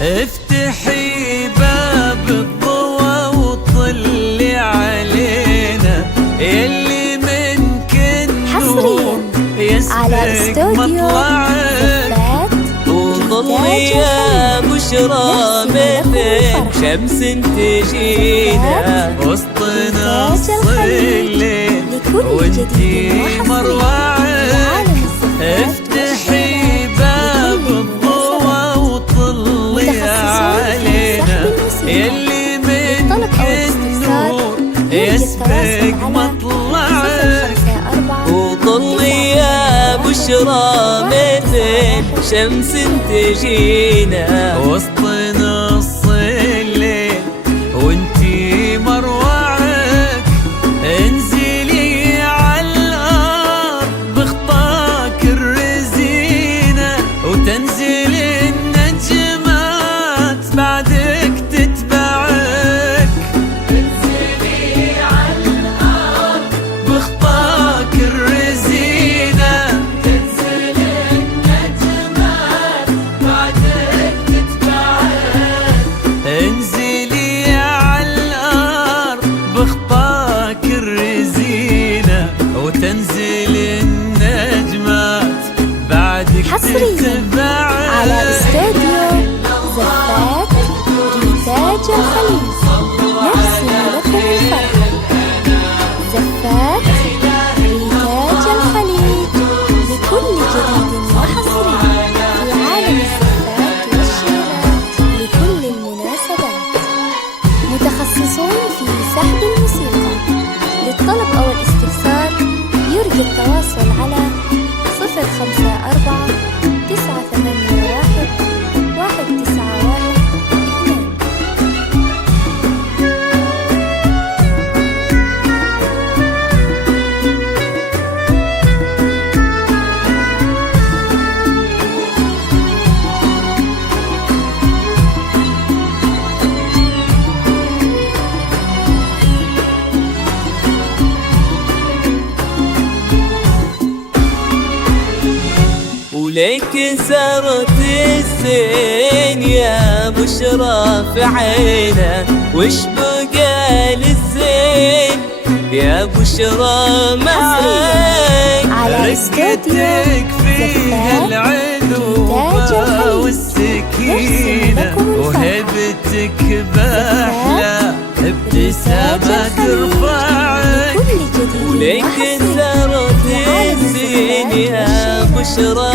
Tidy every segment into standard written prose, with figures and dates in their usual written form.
افتحي باب الضوى وطلي علينا يلي منك النور يسبق مطلعك، وظلي يا بشرى مثل شمس تجينا وسط نص الليل وانتي مروعك. افتحي باب الضوى وطلي علينا يلي منك النور يسبق مطلعك، وطلي يا بشرى مثل شمس تجينا وسط نص الليل وانتي مروعك. انزلي عالارض بخطاك الرزينة وتنزل النجمات بعدك تتبعك. انزلي عالارض بخطاك الرزينة تنزل النجمات بعدك تتبعك. انزلي عالارض بخطاك الرزينة وتنزل النجمات بعدك تتبعك. على استوديو زفات ريتاج الخليج نرسم لكم الفرح. زفات ريتاج الخليج لكل جديد وحصري في عالم الزفات والشيرات لكل المناسبات. متخصصون في سحب الموسيقى. للطلب أو الاستفسار يرجى التواصل على 054 981 191 2. وليك سرت الزين يا بشرى في عينه، وش بقى للزين يا بشرى معاك. رقتك فيها العذوبة والسكينة وهبتك بأحلى ابتسامة ترفعك. وليك سرت الزين يا بشرى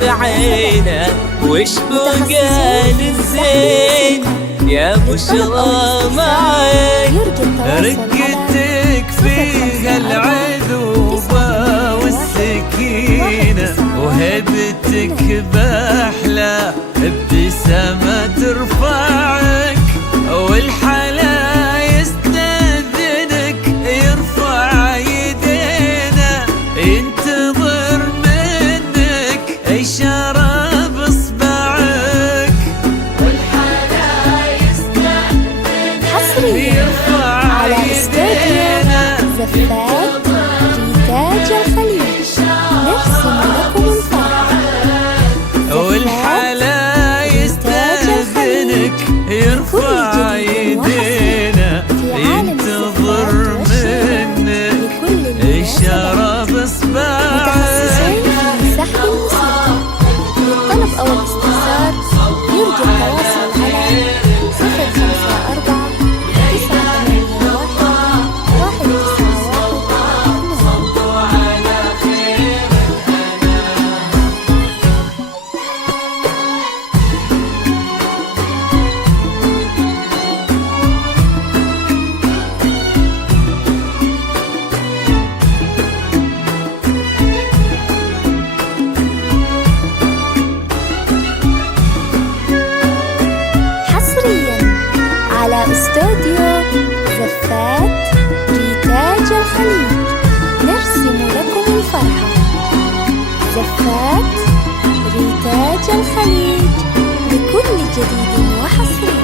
في عينه، وش بقى للزين يا بشرى معاك. رقتك فيها العذوبة والسكينة وهبتك بأحلى ابتسامة ترفعك. والحلا يستأذنك يرفع يدينا ينتظر منك إشارة بإصبعك. والحلا يستأذنك يرفع يدينا زفات ريتاج الخليج نرسم لكم الفرح. والحلا يستأذنك يرفع يدينا على استوديو زفات ريتاج الخليج نرسم لكم الفرحة. زفات ريتاج الخليج بكل جديد وحصري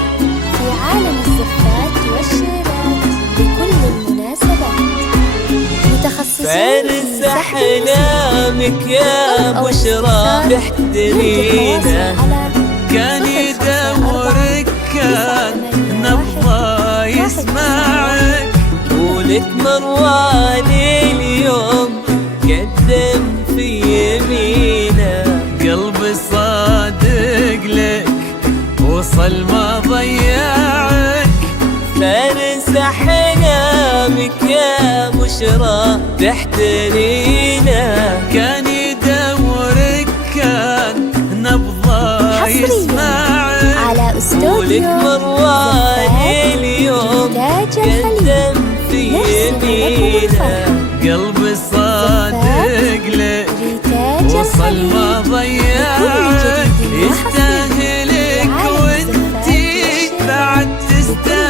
في عالم الزفات والشيرات بكل المناسبات. متخصصين فارس أحلامك يا بشرى تحترينا، كان يدورك كان نبضة يسمعك، ولك مرواني اليوم قدم في يمينه، قلبي صادق لك وصل ما ضيعك. فارس أحلامك يا بشرى تحترينا، كان يدورك كان نبضة يسمعك، على ولك استوديو مرواني اليوم قدم في يمينه، قلبي صادق لك وصل ما ضيعك. يستاهلك وانتي بعد تستاهل